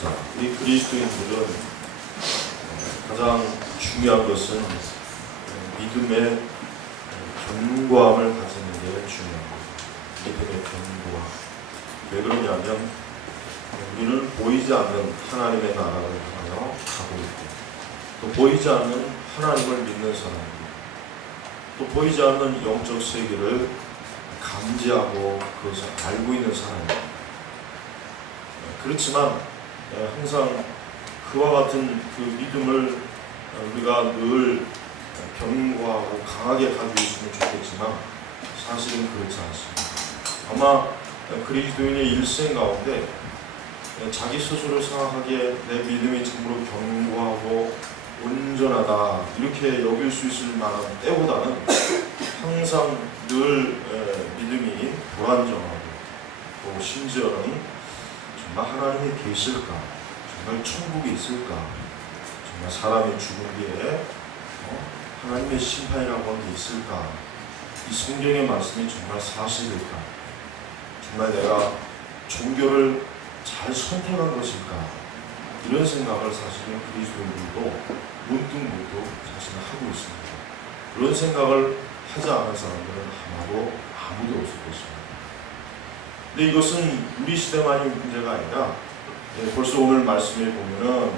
자, 우리 그리스도인들은 가장 중요한 것은 믿음의 견고함을 가지는 게 중요합니다. 믿음의 견고함. 왜 그러냐면 우리는 보이지 않는 하나님의 나라를 향하여 가고 있고, 또 보이지 않는 하나님을 믿는 사람입니다. 또 보이지 않는 영적 세계를 감지하고 그것을 알고 있는 사람입니다. 그렇지만 항상 그와 같은 그 믿음을 우리가 늘 견고하고 강하게 가지고 있으면 좋겠지만 사실은 그렇지 않습니다. 아마 그리스도인의 일생 가운데 자기 스스로 생각하기에 내 믿음이 참으로 견고하고 온전하다 이렇게 여길 수 있을 만한 때보다는 항상 늘 믿음이 불안정하고 또 심지어는 정말 하나님이 계실까? 정말 천국이 있을까? 정말 사람이 죽은 뒤에 하나님의 심판이라고 하는 게 있을까? 이 성경의 말씀이 정말 사실일까? 정말 내가 종교를 잘 선택한 것일까? 이런 생각을 사실은 그리스도인들도 문득 사실은 하고 있습니다. 그런 생각을 하지 않은 사람들은 아무도 없을 것입니다. 근데 이것은 우리 시대만의 문제가 아니라 벌써 오늘 말씀에 보면은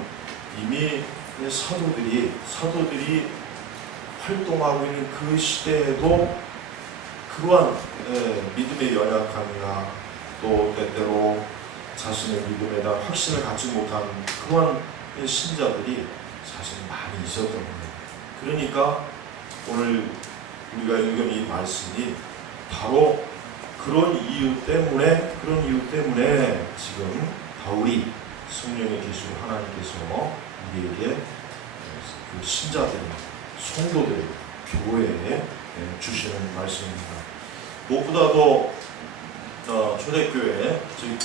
이미 사도들이 활동하고 있는 그 시대에도 그러한 믿음의 연약함이나 또 때때로 자신의 믿음에 대한 확신을 갖지 못한 그러한 신자들이 사실 많이 있었던 거예요. 그러니까 오늘 우리가 읽은 이 말씀이 바로 그런 이유 때문에 지금 바울이 성령의 계시로 하나님께서 우리에게 그 신자들, 성도들, 교회에 주시는 말씀입니다. 무엇보다도 초대교회, 즉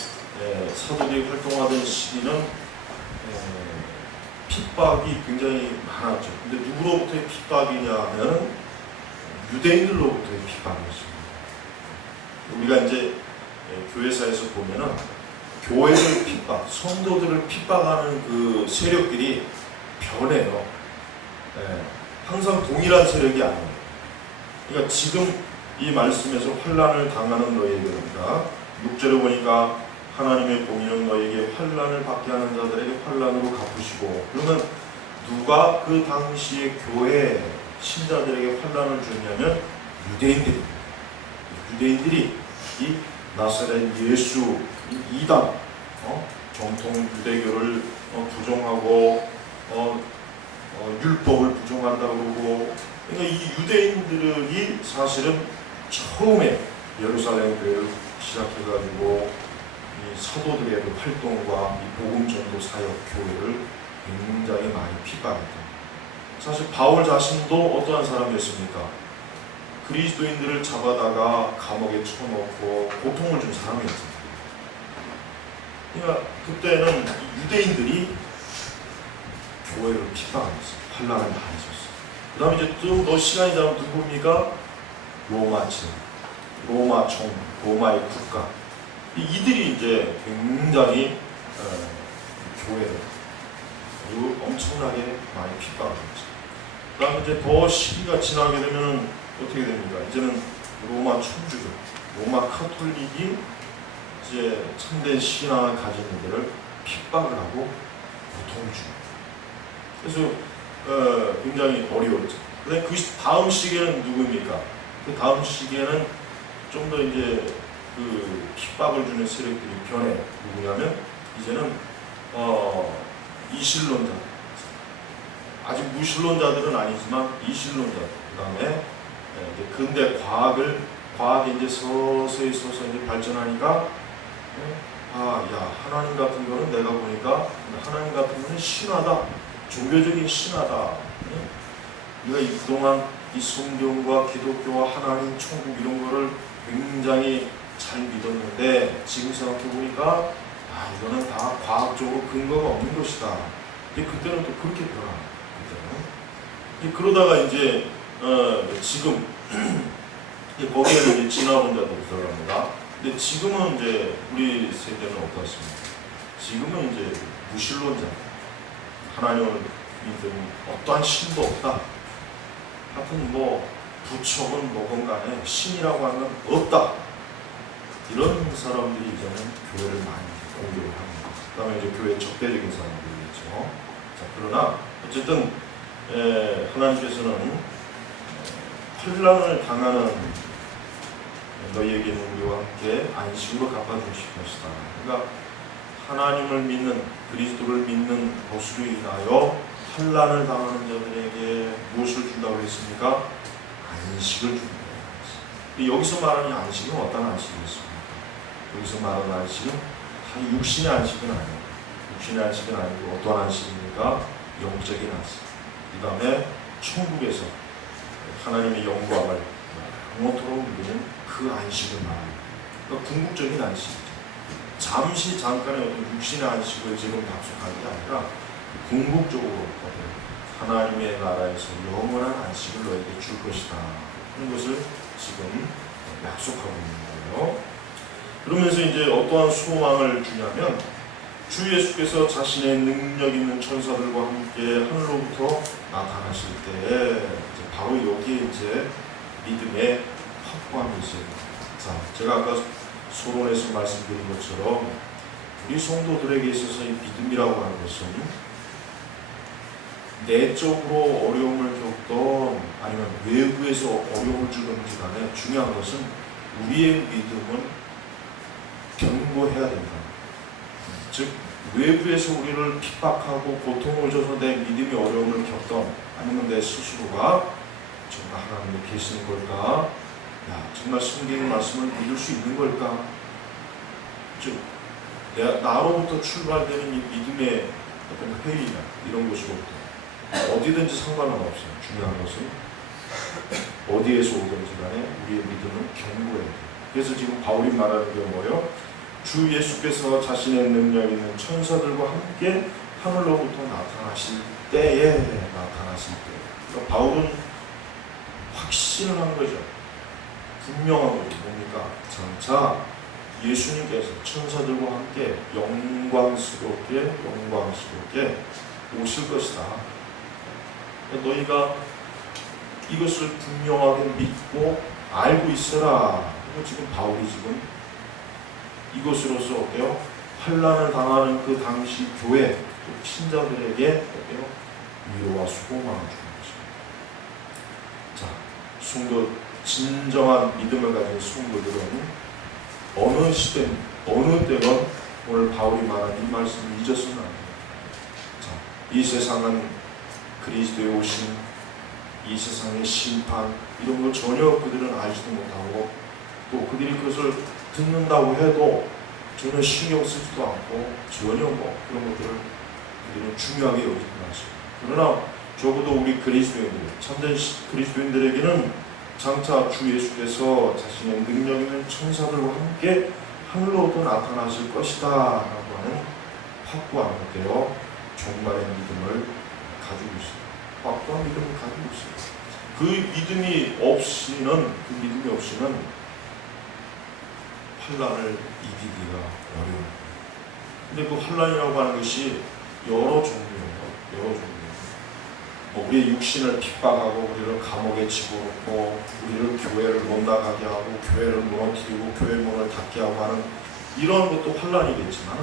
사도들이 활동하던 시기는 핍박이 굉장히 많았죠. 근데 누구로부터의 핍박이냐 하면 유대인들로부터의 핍박이었습니다. 우리가 이제 교회사에서 보면은 교회를 핍박, 성도들을 핍박하는 그 세력들이 변해요. 항상 동일한 세력이 아니에요. 그러니까 지금 이 말씀에서 환난을 당하는 너희에게입니다. 6절에 보니까 하나님의 공의는 너희에게 환난을 받게 하는 자들에게 환난으로 갚으시고, 그러면 누가 그 당시에 교회 신자들에게 환난을 줬냐면 유대인들이 이 나사렛 예수 이단 정통 유대교를 부정하고 율법을 부정한다고 그러고, 그러니까 이 유대인들이 사실은 처음에 예루살렘 교회를 시작해가지고 이 사도들의 그 활동과 이 복음 전도 사역 교회를 굉장히 많이 핍박했다. 사실 바울 자신도 어떠한 사람이었습니까? 그리스도인들을 잡아다가 감옥에 쳐넣고 고통을 준 사람이었습니다. 그러니까 그때는 유대인들이 교회를 핍박했어요. 환난을 많이 줬어요. 그 다음에 이제 또 더 시간이 지나면 누굽니까? 로마총, 로마의 국가. 이들이 이제 굉장히 교회를 그리고 엄청나게 많이 핍박했죠. 그 다음에 이제 더 시기가 지나게 되면 어떻게 됩니까? 이제는 로마 천주교, 로마 카톨릭이 이제 참된 신앙을 가진 이들을 핍박을 하고 고통 주고. 그래서 굉장히 어려웠죠. 그런데 그 다음 시기에는 누구입니까? 그 다음 시기에는 좀 더 이제 그 핍박을 주는 세력들이 변해. 누구냐면 이제는 이신론자, 아직 무신론자들은 아니지만 이신론자들, 그 다음에 근대 과학이 이제 서서히 이제 발전하니까 하나님 같은 거는 내가 보니까 하나님 같은 거는 신하다, 종교적인 신하다. 우리가 그동안 이 성경과 기독교와 하나님, 천국 이런 거를 굉장히 잘 믿었는데 지금 생각해 보니까 이거는 다 과학적으로 근거가 없는 것이다. 근데 그때는 또 그렇게 변합니다. 그러다가 이제 지금 거기에는 이제 진화론자도 들어갑니다. 근데 지금은 이제 우리 세대는 어떻습니까? 지금은 이제 무신론자, 하나님을 믿는 어떠한 신도 없다. 하여튼 뭐 부처건 뭐건 간에 신이라고 하는 건 없다. 이런 사람들이 이제는 교회를 많이 공격을 합니다. 그 다음에 이제 교회 적대적인 사람들이겠죠. 자, 그러나 어쨌든 하나님께서는 환난을 당하는 너희에게는 우리와 함께 안식으로 갚아주실 것이다. 그러니까 하나님을 믿는, 그리스도를 믿는 것으로 인하여 환난을 당하는 자들에게 무엇을 준다고 했습니까? 안식을 준다고 했습니다. 여기서 말하는 안식은 어떤 안식이겠습니까? 여기서 말하는 안식은 다 육신의 안식은 아니에요. 육신의 안식은 아니고 어떠한 안식입니까? 영적인 안식. 그 다음에 천국에서 하나님의 영광을 영원토록 누리는 그 안식을 말합니다. 그러니까 궁극적인 안식이죠. 잠시 잠깐의 어떤 육신의 안식을 지금 약속하는 게 아니라 궁극적으로 하나님의 나라에서 영원한 안식을 너에게 줄 것이다. 그런 것을 지금 약속하고 있는 거예요. 그러면서 이제 어떠한 소망을 주냐면 주 예수께서 자신의 능력 있는 천사들과 함께 하늘로부터 나타나실 때 바로 여기에 이제 믿음의 확고함이 있어요. 자, 제가 아까 소론에서 말씀드린 것처럼 우리 성도들에게 있어서 이 믿음이라고 하는 것은 내적으로 어려움을 겪던 아니면 외부에서 어려움을 주든지 간에 중요한 것은 우리의 믿음은 견고해야 된다. 즉 외부에서 우리를 핍박하고 고통을 줘서 내 믿음이 어려움을 겪던 아니면 내 스스로가 정말 하나님이 계시는 걸까? 야, 정말 성경의 말씀을 믿을 수 있는 걸까? 즉 나로부터 출발되는 이 믿음의 어떤 회의나 이런 것으로부터 어디든지 상관은 없어요. 중요한 것은 어디에서 오든지 간에 우리의 믿음은 견고해야 돼요. 그래서 지금 바울이 말하는 게 뭐예요? 주 예수께서 자신의 능력 있는 천사들과 함께 하늘로부터 나타나실 때에 나타나실 때. 그러니까 바울은 확신을 한 거죠. 분명한 거죠. 뭡니까? 장차 예수님께서 천사들과 함께 영광스럽게 오실 것이다. 너희가 이것을 분명하게 믿고 알고 있어라. 지금 바울이 지금 이것으로서 어때요? 환난을 당하는 그 당시 교회 신자들에게 어때요? 위로와 소망을 주는 것입니다. 자, 성도 진정한 믿음을 가진 성도들은 어느 시대, 어느 때건 오늘 바울이 말한 이 말씀을 잊어서는 안 돼요. 자, 이 세상은 그리스도에 오신 이 세상의 심판 이런 걸 전혀 그들은 알지도 못하고 또 그들이 그것을 듣는다고 해도 전혀 신경 쓰지도 않고 전혀 뭐 그런 것들을 그들은 중요하게 여기지 않습니다. 그러나 적어도 우리 그리스도인들, 참된 그리스도인들에게는 장차 주 예수께서 자신의 능력 있는 천사들과 함께 하늘로부터 나타나실 것이다 라고 하는 확고한 것대요 종말의 믿음을 가지고 있어요. 확고한 믿음을 가지고 있어요. 그 믿음이 없이는 환난을 이기기가 어려워요. 근데 그 환난이라고 하는 것이 여러 종류예요. 뭐 우리의 육신을 핍박하고 우리를 감옥에 집어넣고 우리를 교회를 못 나가게 하고 교회를 무너뜨리고 교회 문을 닫게 하고 하는 이런 것도 환난이겠지만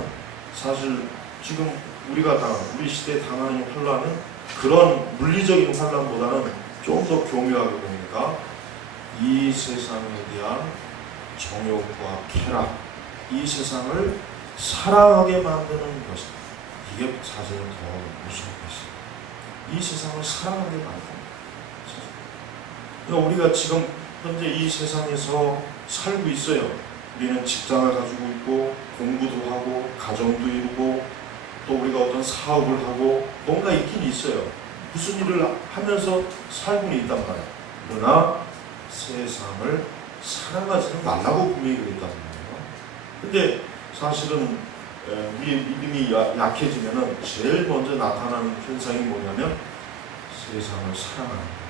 사실 지금 우리 시대에 당하는 환난은 그런 물리적인 환난보다는 좀 더 교묘하게 보니까 이 세상에 대한 정욕과 쾌락, 이 세상을 사랑하게 만드는 것이다. 이게 사실은 더 무서운 것이다. 이 세상을 사랑하게 만드는 것이다. 그러니까 우리가 지금 현재 이 세상에서 살고 있어요. 우리는 직장을 가지고 있고 공부도 하고 가정도 이루고 또 우리가 어떤 사업을 하고 뭔가 있긴 있어요. 무슨 일을 하면서 살고는 있단 말이에요. 그러나 세상을 사랑하지는 말라고 분명히 그랬단 말이에요. 근데 사실은 우리의 믿음이 약해지면 제일 먼저 나타나는 현상이 뭐냐면 세상을 사랑하는 거예요.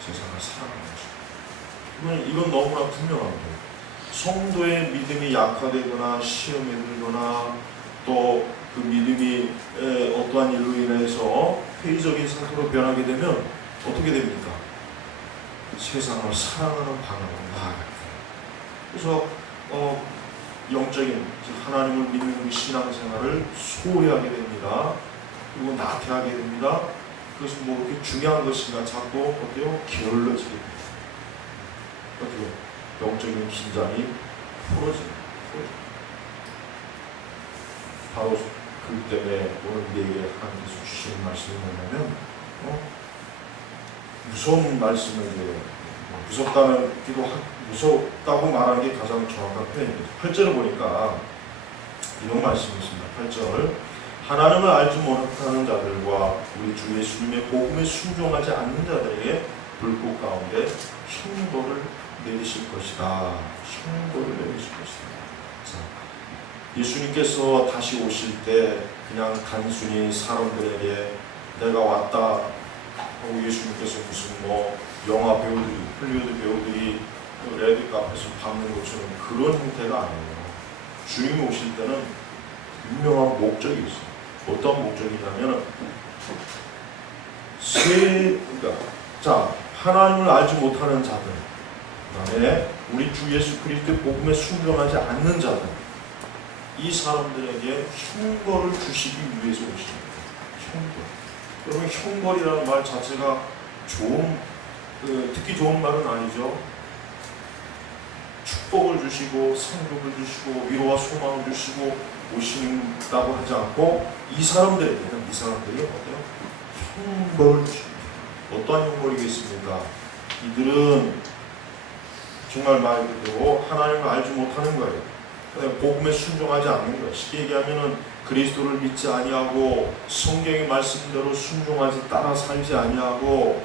세상을 사랑하는 것이죠. 이건 너무나 분명한 거예요. 성도의 믿음이 약화되거나 시험에 들거나 또 그 믿음이 어떠한 일로 인해서 회의적인 상태로 변하게 되면 어떻게 됩니까? 세상을 사랑하는 방향으로 나아가요. 그래서 영적인 하나님을 믿는 그 신앙생활을 소홀히 하게 됩니다. 그리고 나태하게 됩니다. 그것이 뭐 그렇게 중요한 것인가 자꾸 어때요? 게을러지게 됩니다. 어때요? 영적인 긴장이 풀어집니다. 바로 그 때문에 오늘 우리에게 하나님께서 주시는 말씀이 뭐냐면 무서운 말씀을 무섭다는 무섭다고 말하는 게 가장 정확한 표현입니다. 8절을 보니까 이런 말씀이 있습니다. 8절 하나님을 알지 못하는 자들과 우리 주 예수님의 복음에 순종하지 않는 자들에게 불꽃 가운데 형벌을 내리실 것이다. 형벌을 내리실 것이다. 자, 예수님께서 다시 오실 때 그냥 단순히 사람들에게 내가 왔다 하고 예수님께서 무슨 뭐 영화 배우들이 헐리우드 배우들이 레드카펫에서 밟는 것처럼 그런 형태가 아니에요. 주님이 오실 때는 분명한 목적이 있어요. 어떤 목적이냐면 자, 하나님을 알지 못하는 자들, 그 다음에 우리 주 예수 그리스도의 복음에 순종하지 않는 자들, 이 사람들에게 형벌을 주시기 위해서 오십니다. 형벌. 여러분, 형벌이라는 말 자체가 듣기 좋은 말은 아니죠. 축복을 주시고 상급을 주시고 위로와 소망을 주시고 오신다고 하지 않고 이 사람들이 어때요? 형벌을 주십니다. 어떠한 형벌이겠습니까? 이들은 정말 말 그대로 하나님을 알지 못하는 거예요. 복음에 순종하지 않는 거예요. 쉽게 얘기하면은 그리스도를 믿지 아니하고 성경의 말씀대로 순종하지 따라 살지 아니하고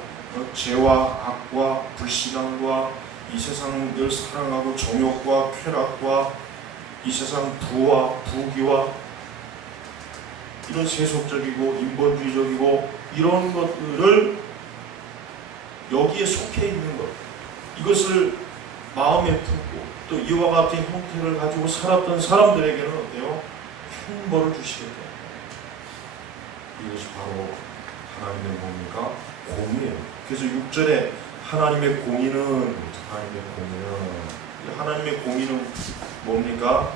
죄와 악과 불신앙과 이 세상을 사랑하고 정욕과 쾌락과 이 세상 부와 부귀와 이런 세속적이고 인본주의적이고 이런 것들을 여기에 속해 있는 것, 이것을 마음에 품고 또 이와 같은 형태를 가지고 살았던 사람들에게는 어때요? 형벌을 주시겠다. 이것이 바로 하나님의 뭡니까? 공의예요. 그래서 6절에 하나님의 공의는 뭡니까?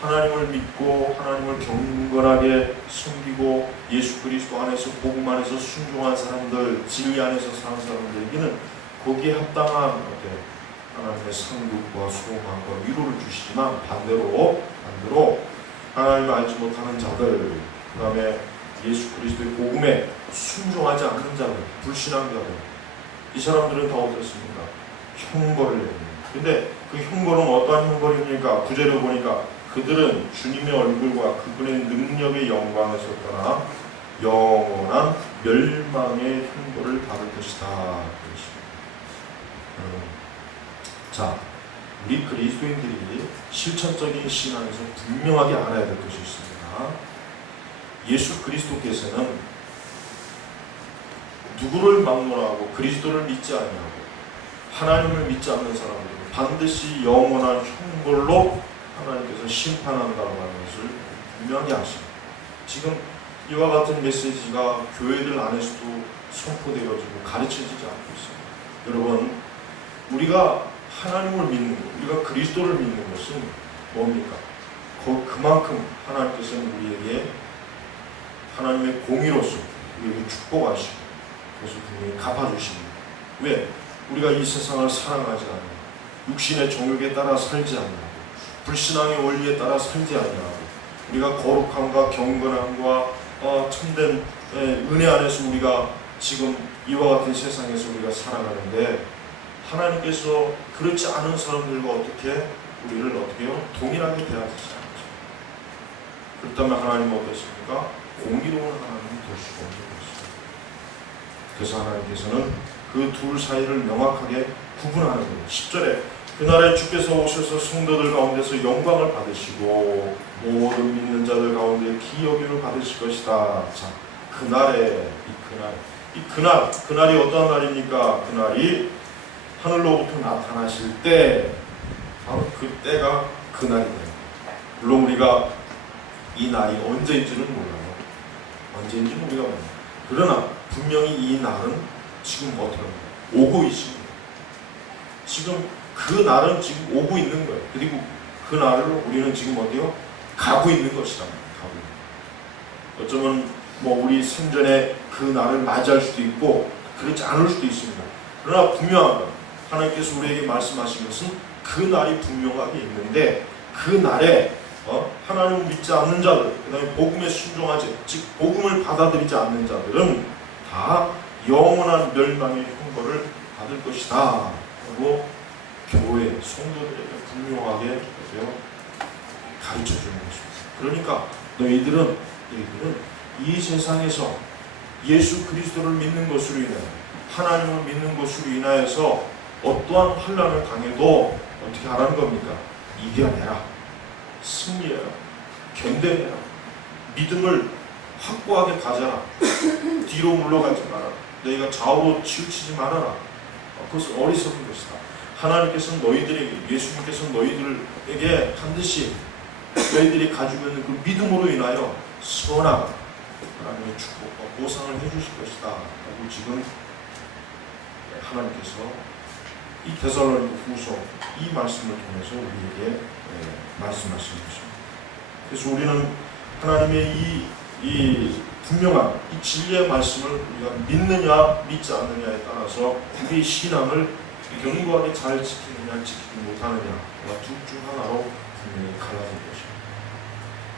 하나님을 믿고 하나님을 경건하게 섬기고 예수 그리스도 안에서 복음 안에서 순종한 사람들, 진리 안에서 사는 사람들에게는 거기에 합당한 하나님의 상급과 소망과 위로를 주시지만 반대로 하나님을 알지 못하는 자들, 그 다음에 예수 그리스도의 복음에 순종하지 않는 자들, 불신한 자들, 이 사람들은 다 어떻습니까? 형벌을 내립니다. 근데 그 형벌은 어떠한 형벌입니까? 9절에 보니까 그들은 주님의 얼굴과 그분의 능력의 영광에서 떠나 영원한 멸망의 형벌을 받을 것이다. 자, 우리 그리스도인들이 실천적인 신앙에서 분명하게 알아야 될 것이 있습니다. 예수 그리스도께서는 누구를 막론하고 그리스도를 믿지 아니하고 하나님을 믿지 않는 사람들은 반드시 영원한 형벌로 하나님께서 심판한다고 하는 것을 분명하게 아십니다. 지금 이와 같은 메시지가 교회들 안에서도 선포되어지고 가르쳐지지 않고 있습니다. 여러분, 우리가 하나님을 믿는 것, 우리가 그리스도를 믿는 것은 뭡니까? 그만큼 하나님께서는 우리에게 하나님의 공의로서 우리에게 축복하시고 그것을 분명히 갚아주십니다. 왜? 우리가 이 세상을 사랑하지 않고 육신의 정욕에 따라 살지 않고 불신앙의 원리에 따라 살지 않고 우리가 거룩함과 경건함과 참된 은혜 안에서 우리가 지금 이와 같은 세상에서 우리가 살아가는데 하나님께서 그렇지 않은 사람들과 우리를 어떻게요? 동일하게 대하시지 않죠. 그렇다면 하나님은 어떻습니까? 공의로운 하나님이 될 수가 없는 것입니다. 그래서 하나님께서는 그 둘 사이를 명확하게 구분하는 거예요. 10절에 그날에 주께서 오셔서 성도들 가운데서 영광을 받으시고 모든 믿는 자들 가운데 기여김을 받으실 것이다. 자, 그날이 어떠한 날입니까? 그날이 하늘로부터 나타나실 때 바로 그때가 그날이에요. 물론 우리가 이 날이 언제인지는 몰라요. 언제인지는 우리가 몰라요. 그러나 분명히 이 날은 지금 어떻게 합니까? 오고 있습니다. 지금 그 날은 지금 오고 있는 거예요. 그리고 그 날을 우리는 지금 어디요? 가고 있는 것이다. 가고 있는. 어쩌면 뭐 우리 생전에 그 날을 맞이할 수도 있고 그렇지 않을 수도 있습니다. 그러나 분명한 건 하나님께서 우리에게 말씀하신 것은 그 날이 분명하게 있는데 그 날에 하나님을 믿지 않는 자들, 그 다음에 복음에 순종하지, 즉 복음을 받아들이지 않는 자들은 다 영원한 멸망의 형벌을 받을 것이다 라고 교회 성도들에게 분명하게 가르쳐 주는 것입니다. 그러니까 너희들은 이 세상에서 예수 그리스도를 믿는 것으로 인해 하나님을 믿는 것으로 인하여서 어떠한 환난을 당해도 어떻게 하라는 겁니까? 이겨내라, 승리해라, 견뎌내라, 믿음을 확고하게 가져라, 뒤로 물러가지 마라, 너희가 좌우로 치우치지 말아라. 그것은 어리석은 것이다. 하나님께서는 너희들에게, 예수님께서는 너희들에게 반드시 너희들이 가지고 있는 그 믿음으로 인하여 선한 하나님의 축복과 보상을 해주실 것이다 라고 지금 하나님께서 이 데살로니가 후서 이 말씀을 통해서 우리에게 말씀하시는 것입니다. 그래서 우리는 하나님의 이 분명한 이 진리의 말씀을 우리가 믿느냐 믿지 않느냐에 따라서 우리의 신앙을 견고하게 잘 지키느냐 지키지 못하느냐 둘 중 하나로 분명히 갈라질 것입니다.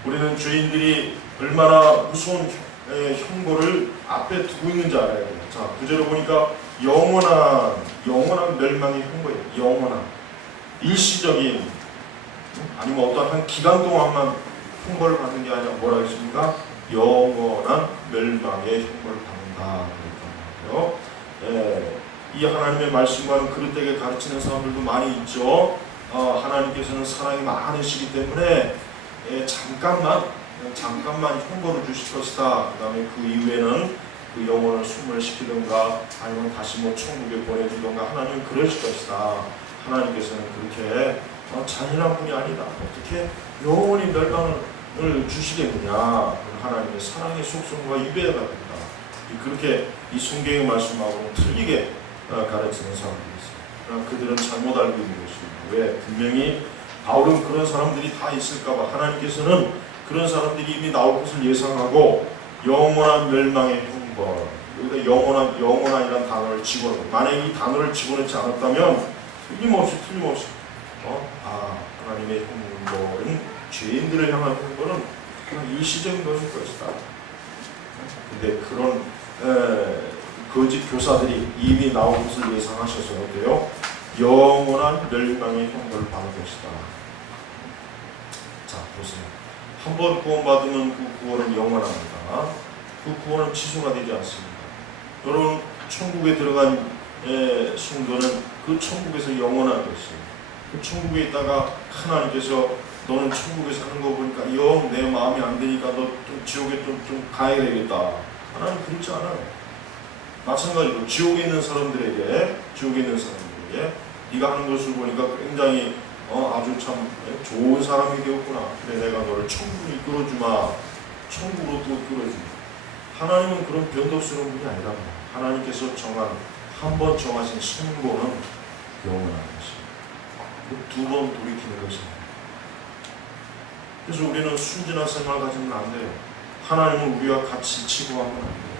우리는 죄인들이 얼마나 무서운 형벌을 앞에 두고 있는지 알아야 돼요. 자, 구절을 보니까 영원한 멸망의 형벌이에요. 영원한 일시적인 아니면 어떤 한 기간 동안만 형벌을 받는 게 아니라 뭐라 했습니까? 영원한 멸망의 형벌을 받는다 그랬단 말이에요. 이 하나님의 말씀과는 그릇되게 가르치는 사람들도 많이 있죠. 하나님께서는 사랑이 많으시기 때문에 잠깐만 형벌을 주실 것이다. 그 다음에 그 이후에는 그 영혼을 소멸시키든가 아니면 다시 뭐 천국에 보내주든가 하나님은 그러실 것이다. 하나님께서는 그렇게 잔인한 분이 아니다. 어떻게 영원히 멸망을 주시겠느냐. 하나님의 사랑의 속성과 유배가 됩니다. 그렇게 이 성경의 말씀하고는 틀리게 가르치는 사람들이 있어요. 그들은 잘못 알고 있는 것입니다. 왜? 분명히 바울은 그런 사람들이 다 있을까봐 하나님께서는 그런 사람들이 이미 나올 것을 예상하고 영원한 멸망의 형벌, 여기다 영원한이라는 단어를 집어넣고, 만약에 이 단어를 집어넣지 않았다면 틀림없이 하나님의 형벌은 죄인들을 향한 형벌은 그냥 일시적인 것일 것이다. 근데 그런 거짓 교사들이 이미 나올 것을 예상하셔서 어때요? 영원한 멸망의 형벌을 받을 것이다. 자, 보세요. 한번 구원받으면 그 구원은 영원합니다. 그 구원은 취소가 되지 않습니다. 여러분, 천국에 들어간 성도는 그 천국에서 영원한 것이에요. 그 천국에 있다가 하나님께서 너는 천국에 사는 거 보니까 영 내 마음이 안 되니까 너 좀 지옥에 좀 가야 되겠다. 하나님 그렇지 않아요. 마찬가지로 지옥에 있는 사람들에게 네가 하는 것을 보니까 굉장히 아주 참 좋은 사람이 되었구나. 그래, 내가 너를 천국으로 이끌어주마. 천국으로 또 이끌어주마. 하나님은 그런 변덕스러운 분이 아니라고. 하나님께서 한 번 정하신 선고는 영원한 것입니다. 두 번 돌이키는 것입니다. 그래서 우리는 순진한 생활 가지면 안 돼요. 하나님은 우리와 같이 치부하면 안 돼요.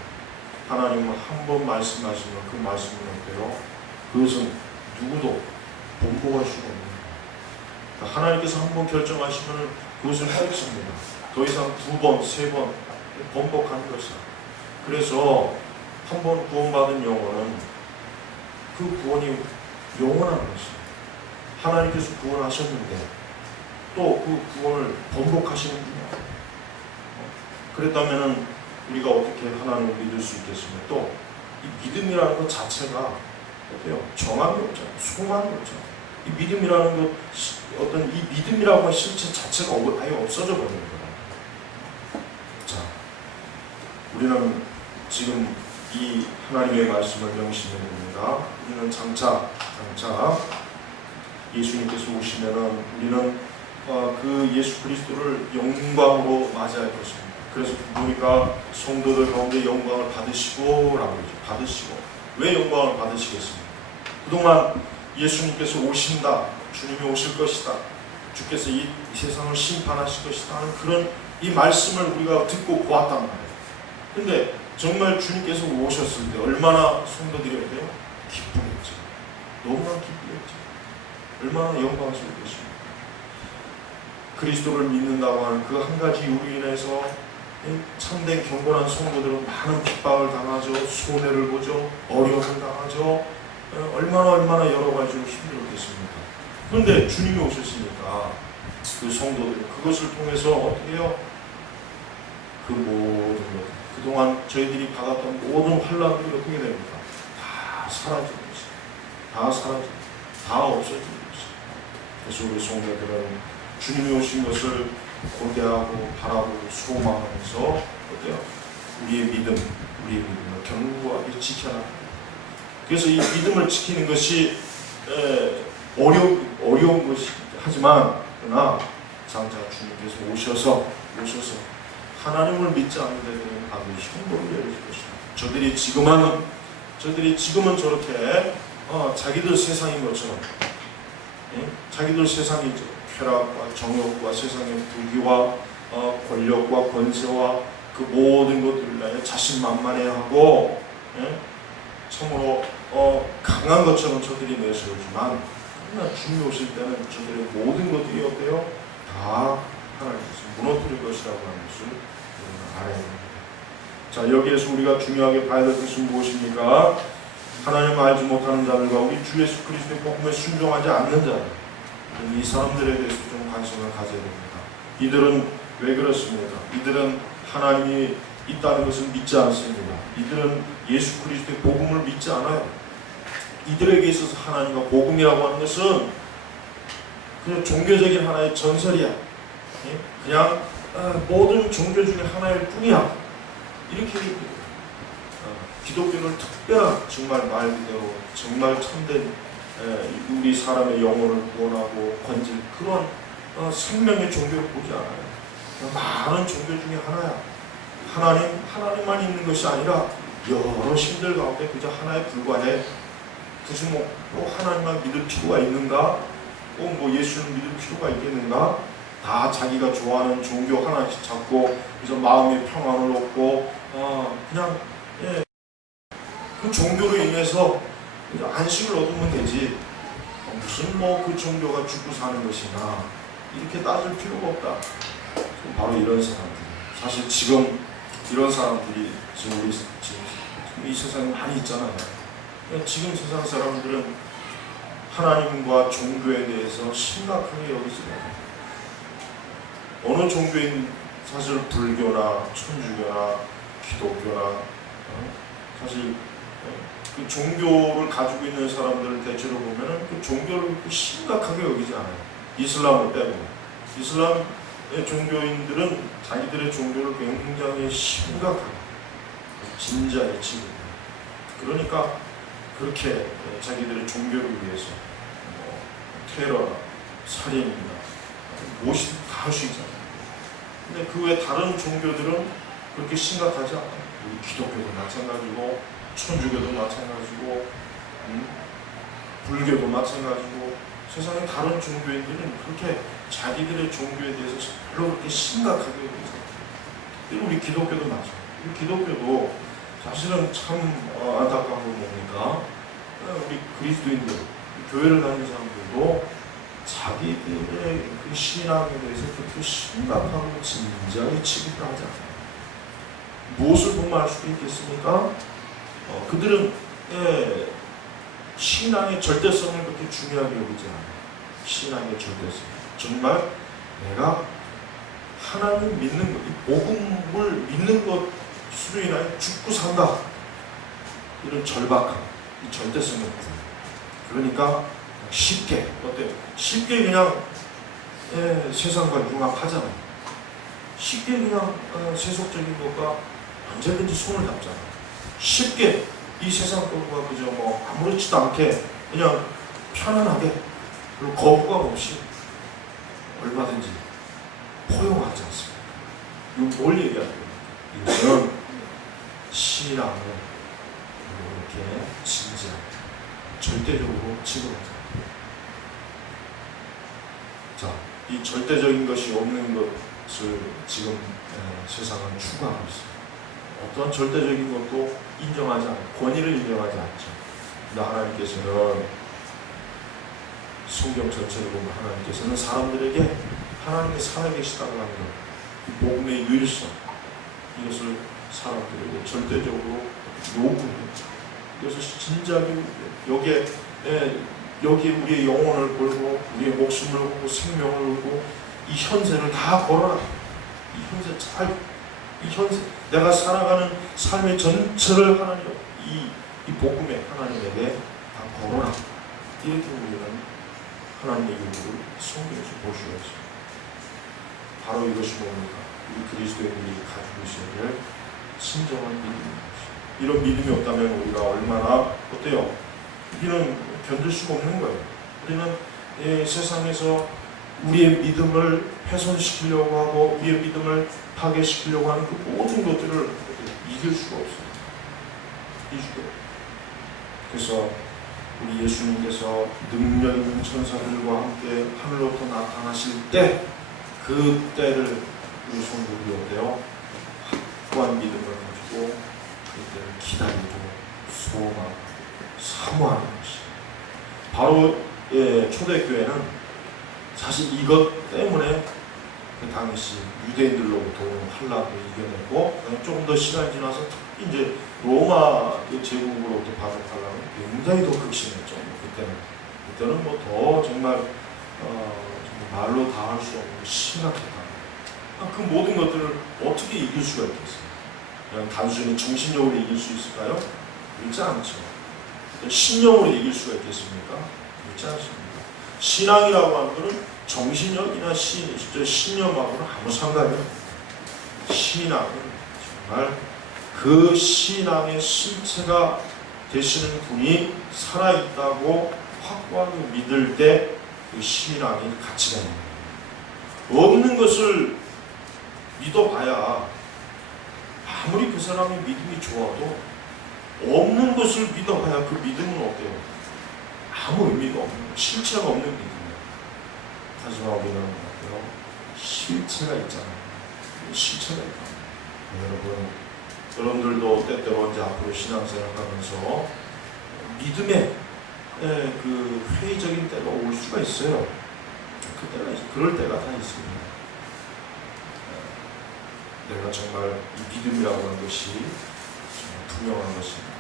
하나님은 한 번 말씀하시면 그 말씀은 어때요? 그것은 누구도 번복할 수가 없는 거예요. 하나님께서 한 번 결정하시면 그것은 확실합니다. 더 이상 두 번, 세 번 번복하는 것이다. 그래서 한 번 구원받은 영혼은 그 구원이 영원한 것이에요. 하나님께서 구원하셨는데 또 그 구원을 번복하시는 분이야. 그랬다면 우리가 어떻게 하나님을 믿을 수 있겠습니까? 또 이 믿음이라는 것 자체가 어때요? 정함이 없잖아요. 소망이 없잖아요. 이 믿음이라는 것, 어떤 이 믿음이라고 하는 실체 자체가 아예 없어져 버리는 거예요. 자, 우리는 지금 이 하나님의 말씀을 명심해 봅니다. 우리는 장차 예수님께서 오시면은 우리는 그 그 예수 그리스도를 영광으로 맞이할 것입니다. 그래서 보니까 성도들 가운데 영광을 받으시고 라고 그러죠. 받으시고. 왜 영광을 받으시겠습니까? 그동안 예수님께서 오신다, 주님이 오실 것이다, 주께서 이 세상을 심판하실 것이다 하는 그런 이 말씀을 우리가 듣고 보았단 말이에요. 근데 정말 주님께서 오셨을 때 얼마나 성도들이 어때요? 기쁘겠죠. 너무나 기쁘겠죠. 얼마나 영광스럽겠습니까? 그리스도를 믿는다고 하는 그 한 가지 이유로 인해서 참된 경건한 성도들은 많은 핍박을 당하죠. 손해를 보죠. 어려움을 당하죠. 얼마나 여러 가지로 힘들었겠습니까? 그런데 주님이 오셨으니까 그 성도들이 그것을 통해서 어떻게 해요? 그 모든 것, 그동안 저희들이 받았던 모든 환란들이 어떻게 됩니까? 다 사라지는 것이다. 다 사라지는, 다 없어지는 것이다. 그래서 우리 성도들은 주님이 오신 것을 고대하고 바라보고 소망하면서 어때요? 우리의 믿음을 견고하게 지켜나가는. 그래서 이 믿음을 지키는 것이 어려운 것이 하지만 그러나 장차 주님께서 오셔서 하나님을 믿지 않는 데는 반드시 형벌을 내리실 것입니다. 저들이 지금은 저렇게 자기들 세상인 것처럼, 자기들 세상이죠. 쾌락과 정욕과 세상의 부귀와 권력과 권세와 그 모든 것들을 위하여 자신만만해하고, 참으로 강한 것처럼 저들이 내세우지만, 그러나 주님이 오실 때는 저들의 모든 것들이 어때요? 다 하나님께서 무너뜨릴 것이라고 하는 것을 우리가 알아야 됩니다. 자, 여기에서 우리가 중요하게 봐야 될 것은 무엇입니까? 하나님을 알지 못하는 자들과 우리 주 예수 그리스도의 복음에 순종하지 않는 자들, 이 사람들에 대해서 좀 관심을 가져야 됩니다. 이들은 왜 그렇습니까? 이들은 하나님이 있다는 것을 믿지 않습니다. 이들은 예수 그리스도의 복음을 믿지 않아요. 이들에게 있어서 하나님과 복음이라고 하는 것은 그냥 종교적인 하나의 전설이야. 그냥 모든 종교 중에 하나일 뿐이야. 이렇게 기독교는 특별한, 정말 말 그대로 정말 참된 우리 사람의 영혼을 구원하고 건질 그런 생명의 종교를 보지 않아요. 많은 종교 중에 하나야. 하나님만 있는 것이 아니라 여러 신들 가운데 그저 하나에 불과해. 굳이 꼭 하나님만 믿을 필요가 있는가? 꼭 예수를 믿을 필요가 있겠는가? 다 자기가 좋아하는 종교 하나씩 잡고 그래서 마음의 평안을 얻고 그냥 그 종교로 인해서 안식을 얻으면 되지, 무슨 그 종교가 죽고 사는 것이나 이렇게 따질 필요가 없다. 바로 이런 사람들. 사실 지금 이런 사람들이 지금 이 세상에 많이 있잖아요. 지금 세상 사람들은 하나님과 종교에 대해서 심각하게 여기잖아요. 어느 종교인 사실 불교나 천주교나 기독교나 사실 그 종교를 가지고 있는 사람들을 대체로 보면은 그 종교를 심각하게 여기지 않아요. 이슬람을 빼고. 이슬람의 종교인들은 자기들의 종교를 굉장히 심각하게, 진지하게 치고. 그러니까 그렇게 자기들의 종교를 위해서 테러나 살인이나 무엇이든 다 할 수 있잖아요. 근데 그 외 다른 종교들은 그렇게 심각하지 않아요. 우리 기독교도 마찬가지고, 천주교도 마찬가지고, 불교도 마찬가지고, 세상의 다른 종교인들은 그렇게 자기들의 종교에 대해서 별로 그렇게 심각하게 여기지 않아요. 그리고 우리 기독교도 마찬가지고, 우리 기독교도 사실은 참 안타까운 건 뭡니까? 우리 그리스도인들, 교회를 다니는 사람들도 자기들의 그 신앙에 대해서 그렇게 심각하고 진지하게 취급을 하지 않아요. 무엇을 보면 알 수도 있겠습니까? 그들은 신앙의 절대성을 그렇게 중요하게 여기지 않아요. 신앙의 절대성. 정말 내가 하나님을 믿는 것, 이 복음을 믿는 것으로 인하여 죽고 산다. 이런 절박함, 이 절대성이 없어요. 그러니까 쉽게, 어때요? 쉽게 그냥 세상과 융합하잖아요. 쉽게 그냥 세속적인 것과 언제든지 손을 잡잖아요. 쉽게 이 세상 것과 그저 아무렇지도 않게 그냥 편안하게, 그리고 거부감 없이 얼마든지 포용하지 않습니다. 이거 뭘 얘기하는 거예요? 이거는 신앙을 이렇게 진지하게 절대적으로 지도하자. 자, 이 절대적인 것이 없는 것을 지금 세상은 추구하고 있습니다. 어떤 절대적인 것도 인정하지 않고 권위를 인정하지 않죠. 근데 하나님께서는 성경 전체를 보면 하나님께서는 사람들에게 하나님의 살아계시다고 하는 것, 복음의 유일성, 이것을 사람들에게 절대적으로 요구해요. 그래서 진지하게 여기에 우리의 영혼을 걸고 우리의 목숨을 걸고 생명을 걸고 이 현세를 다 걸어라. 이 현세 내가 살아가는 삶의 전체를 하나님 이 복음의 하나님에게 다 걸어라. 이렇게 우리는 하나님의 요구를 성경에서 볼 수가 있습니다. 바로 이것이 뭡니까? 우리 그리스도인들이 가지고 있어야 될 진정한 믿음입니다. 이런 믿음이 없다면 우리가 얼마나 어때요? 우리는 견딜 수가 없는 거예요. 우리는 세상에서 우리의 믿음을 훼손시키려고 하고 우리의 믿음을 파괴시키려고 하는 그 모든 것들을 이길 수가 없어요. 그래서 우리 예수님께서 능력 있는 천사들과 함께 하늘로부터 나타나실 때 그 때를 우리 성도들이 어때요? 확고한 믿음을 가지고 그때를 기다리고 소망하고 사모하는 것이 바로 초대교회는 사실 이것 때문에 그 당시 유대인들로부터 환란도 이겨냈고 조금 더 시간이 지나서 특히 이제 로마 제국으로부터 받은 환란은 굉장히 더 극심했죠. 그때는 뭐 더 정말 말로 다 할 수 없는 심각했다. 그 모든 것들을 어떻게 이길 수가 있겠어요? 그냥 단순히 정신력으로 이길 수 있을까요? 그렇지 않죠. 신념으로 이길 수가 있겠습니까? 그렇지 않습니다. 신앙이라고 하는 것은 정신력이나 신념하고는 아무 상관이 없습니다. 신앙은 정말 그 신앙의 실체가 되시는 분이 살아있다고 확고하게 믿을 때 그 신앙의 가치가 있는 거예요. 없는 것을 믿어봐야 아무리 그 사람의 믿음이 좋아도 없는 것을 믿어봐야 그 믿음은 어때요? 아무 의미가 없는 거예요. 실체가 없는 믿음이에요. 하지만 우리는 어때요? 실체가 있잖아요. 실체가 있다. 여러분들도 때때로 이제 앞으로 신앙생활하면서 믿음의 그 회의적인 때가 올 수가 있어요. 그럴 때가 다 있습니다. 내가 정말 이 믿음이라고 하는 것이 정말 분명한 것입니다.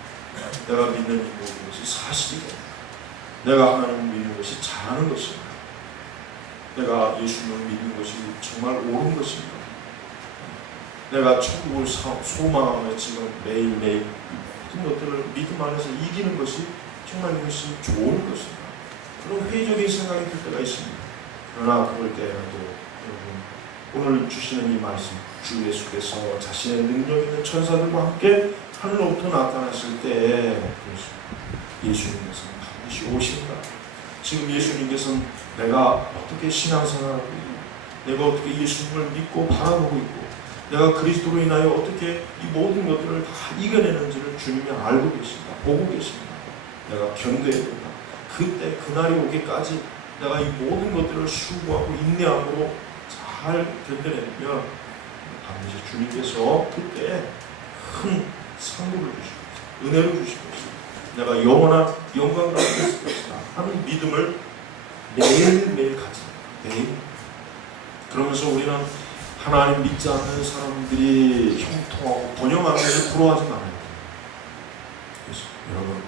내가 믿는 이 모든 것이 사실이다. 내가 하나님을 믿는 것이 잘하는 것입니다. 내가 예수님을 믿는 것이 정말 옳은 것입니다. 내가 천국을 소망하며 지금 매일매일 모든 것들을 믿음 안에서 이기는 것이 정말 이것이 좋은 것입니다. 그런 회의적인 생각이 들 때가 있습니다. 그러나 그럴 때라도 여러분 오늘 주시는 이 말씀 주 예수께서 자신의 능력 있는 천사들과 함께 하늘로부터 나타나실 때 예수님께서는 반드시 오신다. 지금 예수님께서는 내가 어떻게 신앙생활하고 있고 내가 어떻게 예수님을 믿고 바라보고 있고 내가 그리스도로 인하여 어떻게 이 모든 것들을 다 이겨내는지를 주님이 알고 계십니다. 보고 계십니다. 내가 견뎌야 된다. 그때 그날이 오기까지 내가 이 모든 것들을 수고하고 인내함으로 잘 견뎌내면 반드시 주님께서 그때 큰 상급을 주실 것이다. 은혜를 주실 것이다. 내가 영원한 영광을 얻을 것이다 하는 믿음을 매일매일 가집니다. 매일. 그러면서 우리는 하나님 믿지 않는 사람들이 형통하고 번영하는 것을 부러워하지 말아야 돼요. 그래서 여러분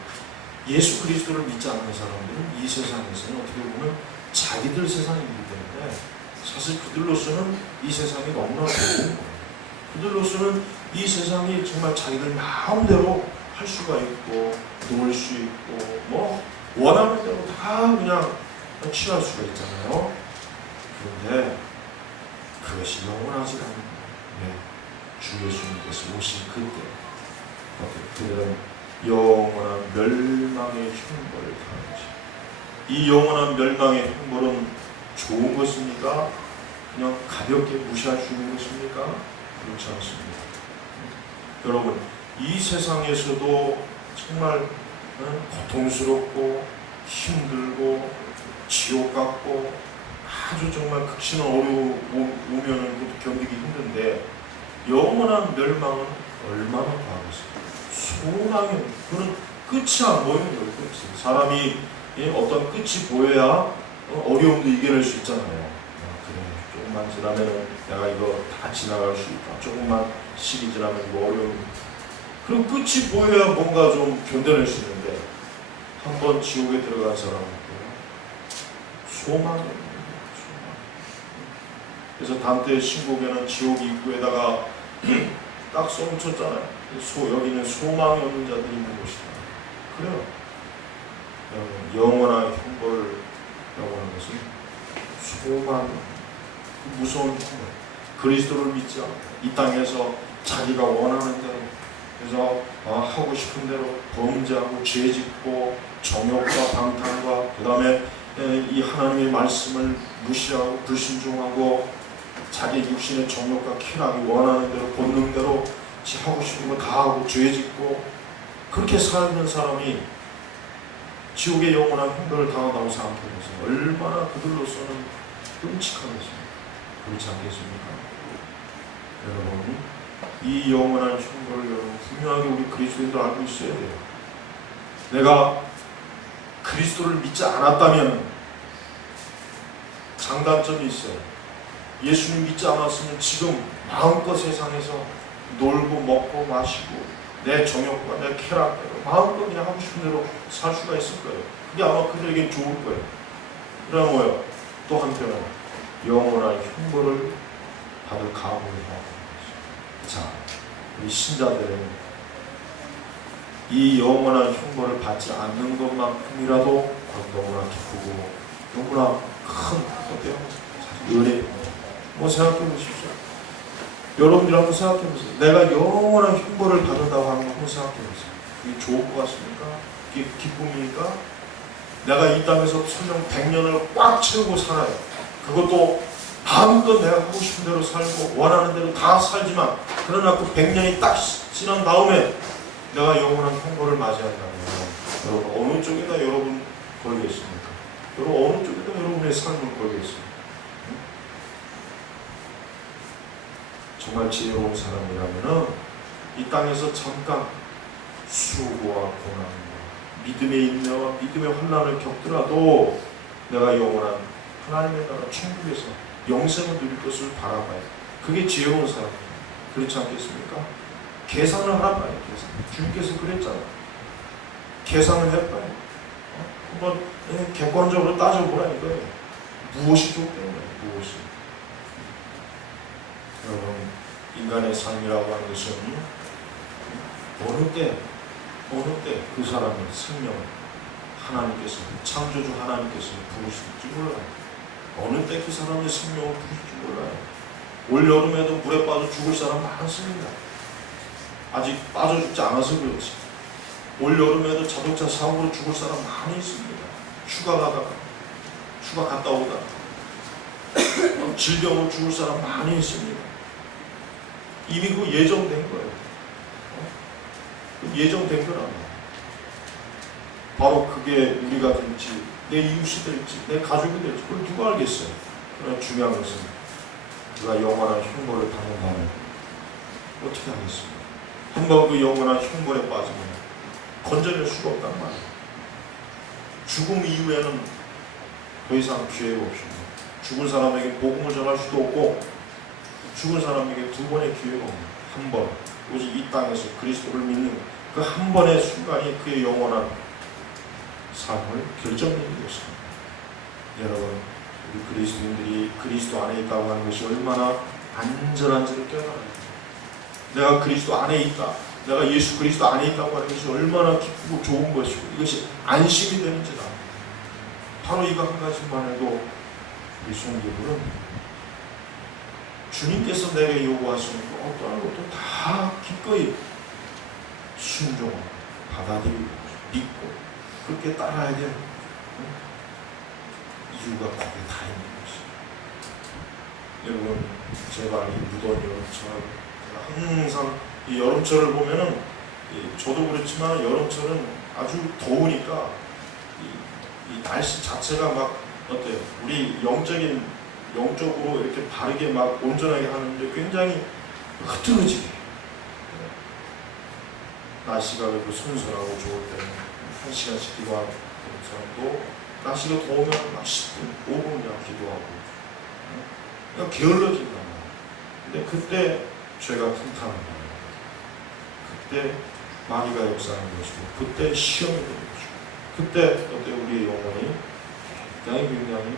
예수 그리스도를 믿지 않는 사람들은 이 세상에서는 어떻게 보면 자기들 세상이기 때문에 사실 그들로서는 이 세상이 너무나 좋은 거예요. 그들로서는 이 세상이 정말 자기들 마음대로 할 수가 있고 놀 수 있고 뭐 원하는 대로 다 그냥 취할 수가 있잖아요. 그런데 그것이 영원하지 않는 거예요. 주 예수님께서 오신 그때 그들은 영원한 멸망의 형벌을 당하는 것입니다. 이 영원한 멸망의 형벌은 좋은 것입니까? 그냥 가볍게 무시할 수 있는 것입니까? 그렇지 않습니다. 여러분, 이 세상에서도 정말 고통스럽고 힘들고 지옥 같고 아주 정말 극심한 어려움 오면은 견디기 힘든데 영원한 멸망은 얼마나 과하겠어요. 소망이 그는 끝이 안 보이는 거예요. 끝이. 사람이 어떤 끝이 보여야 어려움도 이겨낼 수 있잖아요. 그래, 조금만 지나면 내가 이거 다 지나갈 수 있다. 조금만 시기 지나면 이거 어려움. 그럼 끝이 보여야 뭔가 좀 견뎌낼 수 있는데 한번 지옥에 들어간 사람은 소망이 없는 거예요. 소망. 그래서 단테의 신곡에는 지옥 입구에다가 딱 써붙였잖아요. 여기는 소망이 없는 자들이 있는 곳이다. 그래요. 영원한 형벌을 영원한 것은 소망, 무서운 형벌. 그리스도를 믿지 않고 이 땅에서 자기가 원하는 대로 그래서 하고 싶은 대로 범죄하고 죄짓고 정욕과 방탕과 그 다음에 이 하나님의 말씀을 무시하고 불순종하고 자기 육신의 정욕과 쾌락이 원하는 대로 본능대로 하고 싶은 거 다 하고 죄짓고 그렇게 살는 사람이 지옥의 영원한 형벌을 당한다고 생각해보세요. 얼마나 그들로서는 끔찍하겠습니까? 그렇지 않겠습니까? 여러분, 이 영원한 형벌을 여러분 분명하게 우리 그리스도인들 알고 있어야 돼요. 내가 그리스도를 믿지 않았다면 장단점이 있어요. 예수님 믿지 않았으면 지금 마음껏 세상에서 놀고 먹고 마시고 내 정욕과 내 쾌락대로 마음껏 그냥 하고 싶은 대로 살 수가 있을 거예요. 그게 아마 그들에겐 좋을 거예요. 그러나 뭐요? 또 한편은 영원한 형벌을 받을 각오를 하고 자, 우리 신자들은 이 영원한 형벌을 받지 않는 것만큼이라도 너무나 기쁘고 너무나 큰 어때요? 은혜입니다. 뭐 생각해 보십시오. 여러분들 한번 생각해 보세요. 내가 영원한 형벌을 받는다고 하는 거 한번 생각해 보세요. 그게 좋을 것 같습니까? 그게 기쁨입니까? 내가 이 땅에서 설령 100년을 꽉 채우고 살아요. 그것도 마음껏 내가 하고 싶은 대로 살고 원하는 대로 다 살지만 그러나 그 100년이 딱 지난 다음에 내가 영원한 형벌을 맞이한다면 여러분 어느 쪽에다 여러분 걸겠습니까? 여러분 어느 쪽에다 여러분의 삶을 걸겠습니까? 정말 지혜로운 사람이라면 이 땅에서 잠깐 수고와 고난과 믿음의 인내와 믿음의 환난을 겪더라도 내가 영원한 하나님의 나라 천국에서 영생을 누릴 것을 바라봐요. 그게 지혜로운 사람입니다. 그렇지 않겠습니까? 계산을 하라봐요. 주님께서 그랬잖아요. 계산을 해봐요. 한번 객관적으로 따져보라 이거예요. 무엇이 좋기 때문에 무엇이. 여러분 인간의 삶이라고 하는 것은 어느 때 그 사람의 생명을 하나님께서 창조주 하나님께서 부르실지 몰라요. 어느 때 그 사람의 생명을 부르실지 몰라요. 올 여름에도 물에 빠져 죽을 사람 많습니다. 아직 빠져 죽지 않아서 그렇지. 올 여름에도 자동차 사고로 죽을 사람 많이 있습니다. 휴가 갔다 오다가 질병으로 죽을 사람 많이 있습니다. 이미 그 예정된 거예요. 예정된 거라고. 바로 그게 우리가 될지, 내 이웃이 될지, 내 가족이 될지, 그걸 누가 알겠어요? 그러나 중요한 것은 우리가 영원한 형벌을 당한다면 어떻게 하겠습니까? 한번 그 영원한 형벌에 빠지면 건져낼 수가 없단 말이에요. 죽음 이후에는 더 이상 기회가 없습니다. 죽은 사람에게 복음을 전할 수도 없고 죽은 사람에게 두 번의 기회가 없습니다. 한 번, 오직 이 땅에서 그리스도를 믿는 그 한 번의 순간이 그의 영원한 삶을 결정짓는 것입니다. 여러분, 우리 그리스도인들이 그리스도 안에 있다고 하는 것이 얼마나 안전한지를 깨달아야 합니다. 내가 그리스도 안에 있다. 내가 예수 그리스도 안에 있다고 하는 것이 얼마나 기쁘고 좋은 것이고 이것이 안심이 되는지다. 바로 이거 한 가지만 해도 우리 성도들은 주님께서 내게 요구하시는 것 어떠한 것도 다 기꺼이 순종하고 받아들이고 믿고 그렇게 따라야 될 이유가 거기에 다 있는 여러분 제발 이 무더운 여름철 항상 이 여름철을 보면은 저도 그렇지만 여름철은 아주 더우니까 이 날씨 자체가 막 어때요? 우리 영적으로 이렇게 바르게 막 온전하게 하는데 굉장히 흐트러지게 날씨가 그래도 순수하고 좋을 때는 1시간씩 기도하고 사람도 날씨가 더우면 막 10분, 5분 그냥 기도하고 그냥 게을러진단 말이에요. 근데 그때 죄가 틈타는 거예요. 그때 마귀가 역사하는 것이고 그때 시험이 되는 것이고 그때 어때 우리의 영혼이 굉장히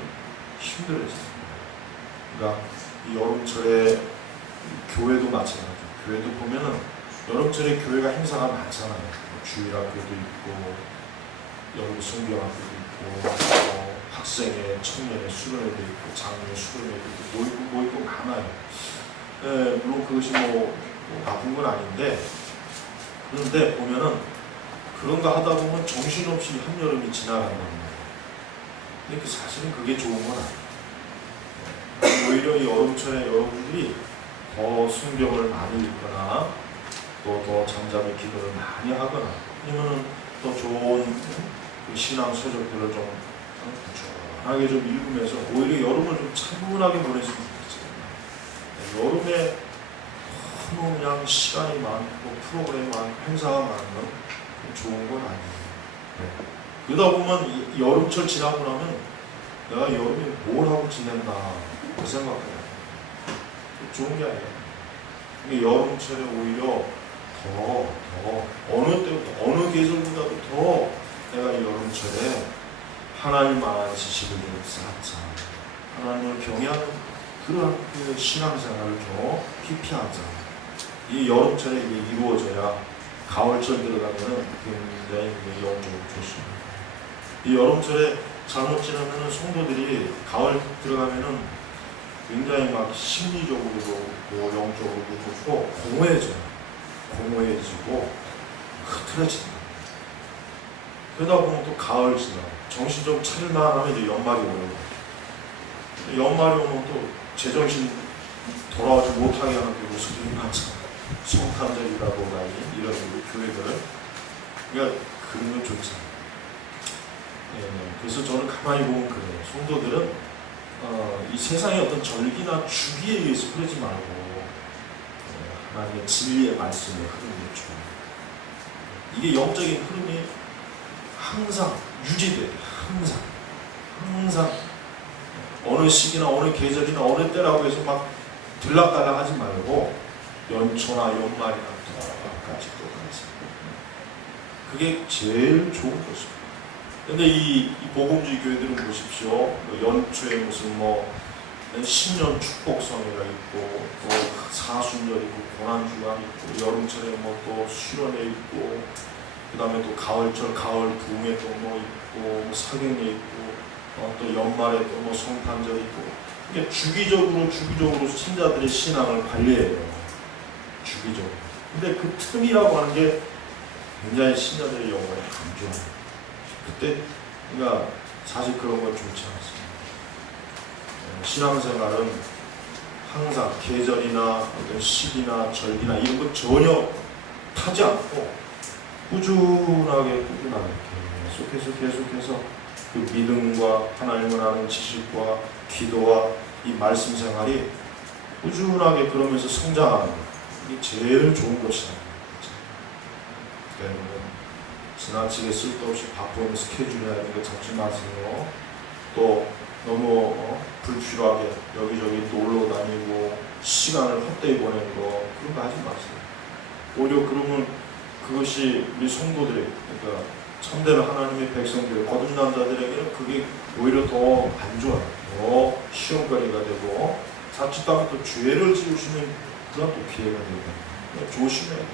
힘들어집니다. 그러니까 이 여름철에 교회도 마찬가지예요. 교회도 보면은 여름철에 교회가 행사가 많잖아요. 주일학교도 있고 여름 성경학교도 있고 학생회, 청년회, 수련회도 있고 장로회, 수련회도 있고 뭐 있고 많아요. 물론 그것이 뭐 나쁜 건 아닌데 그런데 보면은 그런가 하다 보면 정신없이 한여름이 지나간단 말이에요. 근데 사실은 그게 좋은 건 아니에요. 오히려 이 여름철에 여러분들이 더 성경을 많이 읽거나 또 더 잠잠히 기도를 많이 하거나 아니면 더 좋은 신앙 서적들을 좀 부지런하게 좀 읽으면서 오히려 여름을 좀 차분하게 보냈으면 좋겠어요. 여름에 너무 그냥 시간이 많고 프로그램이 많고 행사가 많은 건 좋은 건 아니에요. 그러다 보면 여름철 지나고 나면 내가 여름에 뭘 하고 지낸다 그 생각해요. 좋은 게 아니에요. 여름철에 오히려 더 어느 때보다 어느 계절보다도 더 내가 이 여름철에 하나님 안의 지식을 좀 쌓자. 하나님을 경외하는 그러한 그 신앙생활을 좀 깊이 하자. 이 여름철에 이게 이루어져야 가을철 들어가면은 굉장히 영적으로 좋습니다. 이 여름철에 잘못 지나면은 성도들이 가을 들어가면은 굉장히 막 심리적으로도 좋고 영적으로도 좋고 공허해지고 흐트러진다. 그러다 보면 또 가을 지나 정신 좀 차릴만 하면 이제 연말이 오는 거예요. 연말이 오면 또 제정신 돌아오지 못하게 하는 게 모습이 많잖아요. 성탄절이라고 이런 교회들은 그러니까 그런 건 좋잖아요. 그래서 저는 가만히 보면 그래요. 성도들은 이 세상의 어떤 절기나 주기에 의해서 그러지 말고 하나님의 진리의 말씀에 흐름이 좋아요. 이게 영적인 흐름이 항상 유지돼요. 항상 어느 시기나 어느 계절이나 어느 때라고 해서 막 들락달락 하지 말고 연초나 연말이나 똑같이 그게 제일 좋은 것입니다. 근데 이 복음주의 교회들은 보십시오. 연초에 무슨 뭐 신년 축복성회가 있고 또 사순절 있고 고난주간 있고 여름철에 뭐 또 수련회 있고 그 다음에 또 가을철 가을 부흥회 또 뭐 있고 사경회 있고 또 연말에 또 뭐 성탄절 있고 이게 주기적으로 신자들의 신앙을 관리해요. 주기적으로. 근데 그 틈이라고 하는 게 굉장히 신자들의 영혼에 안 좋아요. 그때 그러니까 사실 그런 건 좋지 않습니다. 신앙생활은 항상 계절이나 어떤 시기나 절기나 이런 거 전혀 타지 않고 꾸준하게 계속해서 그 믿음과 하나님을 아는 지식과 기도와 이 말씀 생활이 꾸준하게 그러면서 성장하는 것. 이게 제일 좋은 것이다. 여러분 지나치게 쓸데없이 바쁜 스케줄이나 이런 거 잡지 마세요. 또 너무 불필요하게 여기저기 놀러 다니고 시간을 헛되이 보내는 거 그런 거 하지 마세요. 오히려 그러면 그것이 우리 성도들이 그러니까 참되는 하나님의 백성들 거듭난 자들에게는 그게 오히려 더 안 좋아요. 더 시험거리가 되고 자칫하면 또 죄를 지으시는 그런 또 기회가 되고 조심해야 돼요.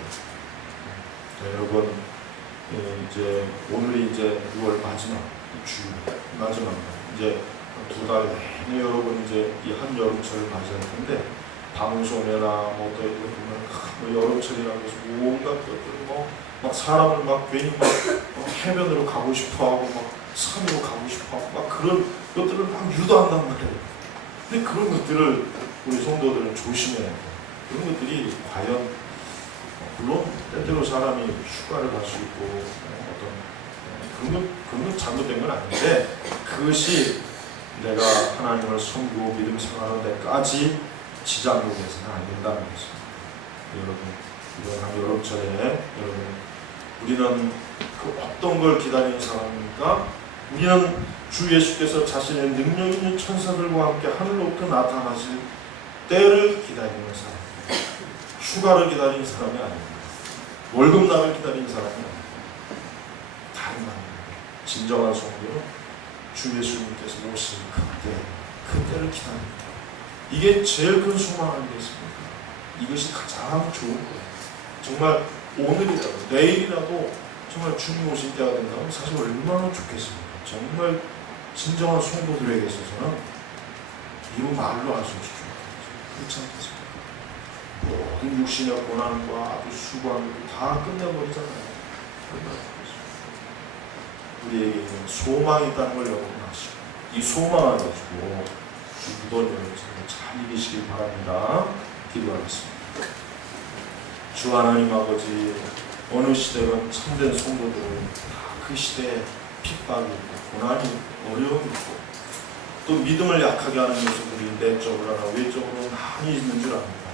자, 여러분 이제 오늘이 이제 6월 마지막 이제 2달 내내 여러분 이제 이 한여름철을 맞이할 텐데 방송회나 뭐 또 이런 보면 여름철이라고 해서 온갖 것들 막 사람을 막 괜히 막 해변으로 가고 싶어하고 막 산으로 가고 싶어하고 막 그런 것들을 막 유도한단 말이에요. 근데 그런 것들을 우리 성도들은 조심해야 돼요. 그런 것들이 과연 물론 때때로 사람이 휴가를 갈 수 있고 어떤 그런 건 잘못된 건 아닌데 그것이 내가 하나님을 섬기고 믿음 생활하는 데까지 지장이 돼서는 안 된다는 것입니다. 여러분, 이번 한 여름철에 여러분 우리는 그 어떤 걸 기다리는 사람입니까? 우리는 주 예수께서 자신의 능력 있는 천사들과 함께 하늘로부터 나타나실 때를 기다리는 사람, 휴가를 기다리는 사람이 아닙니다. 월급날을 기다리는 사람이 아닙니다. 다른 말입니다. 진정한 성도는 주 예수님께서 오실 그때를 기다립니다. 이게 제일 큰 소망 아니겠습니까? 이것이 가장 좋은 거예요. 정말 오늘이라도 내일이라도 정말 주님 오실 때가 된다면 사실 얼마나 좋겠습니까? 정말 진정한 성도들에게 있어서는 이루 말로 할 수 없이 좋겠죠. 그렇지 않겠습니까? 모든 육신의 고난과 아주 수고한 것을 다 끝내버리잖아요. 얼마나 좋겠습니까? 우리에게 있는 소망이 있다는 걸 여러분 아시고 이 소망을 가지고 이번 여름을 잘 이기시길 바랍니다. 기도하겠습니다. 주 하나님 아버지, 어느 시대건 참된 성도들은 다 그 시대에 핍박이 있고 고난이 있고 어려움이 있고 또 믿음을 약하게 하는 요소들이 내적으로나 외적으로 많이 있는 줄 압니다.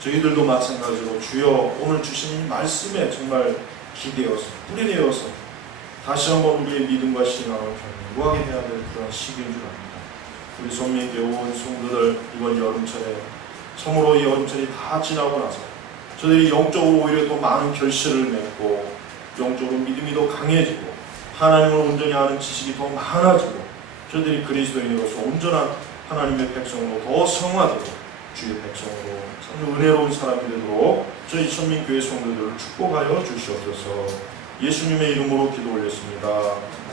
저희들도 마찬가지로 주여 오늘 주신 이 말씀에 정말 기대어서 뿌리내어서 다시 한번 우리의 믿음과 신앙을 견고하게 해야 될 그런 시기인 줄 압니다. 우리 손민교회 온 성도들 이번 여름철에 참으로 이 여름철이 다 지나고 나서 저들이 영적으로 오히려 더 많은 결실을 맺고 영적으로 믿음이 더 강해지고 하나님을 온전히 아는 지식이 더 많아지고 저들이 그리스도인으로서 온전한 하나님의 백성으로 더 성화되고 주의 백성으로 참 은혜로운 사람이 되도록 저희 천민교회 성도들을 축복하여 주시옵소서. 예수님의 이름으로 기도 올렸습니다.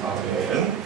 아멘.